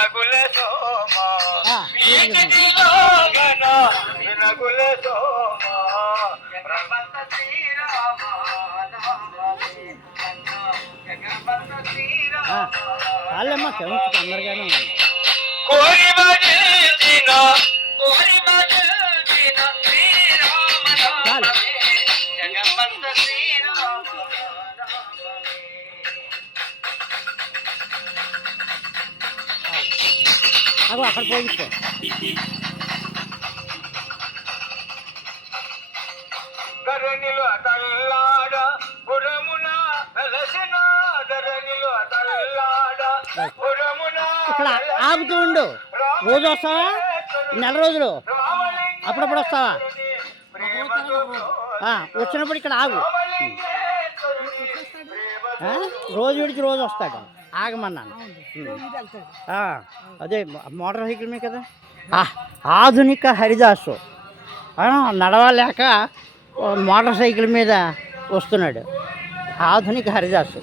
వినగుల సోమ వీటిలో గణ వినగుల సోమ జగమంత శ్రీరామ జగమంత శ్రీరామ వాళ్ళమ్మ సెవెంత్ అందరిగానే ఉంది. కోరి భజించిన శ్రీరామ నామమే జగమంత శ్రీరామ అగో అక్కడ పోయిపో. ధరణిలో తల్లాడ పురమున వెలసిన ధరణిలో తల్లాడ పురమున ఇక్కడ ఆగుతూ ఉండు. రోజు వస్తావా? నెల రోజులు అప్పుడప్పుడు వస్తావా? వచ్చినప్పుడు ఇక్కడ ఆగు. రోజు విడిచి రోజు వస్తాడు. ఆగమన్నాను. అదే మోటార్ సైకిల్ మీద కదా. ఆధునిక హరిదాసు నడవలేక మోటార్ సైకిల్ మీద వస్తున్నాడు. ఆధునిక హరిదాసు.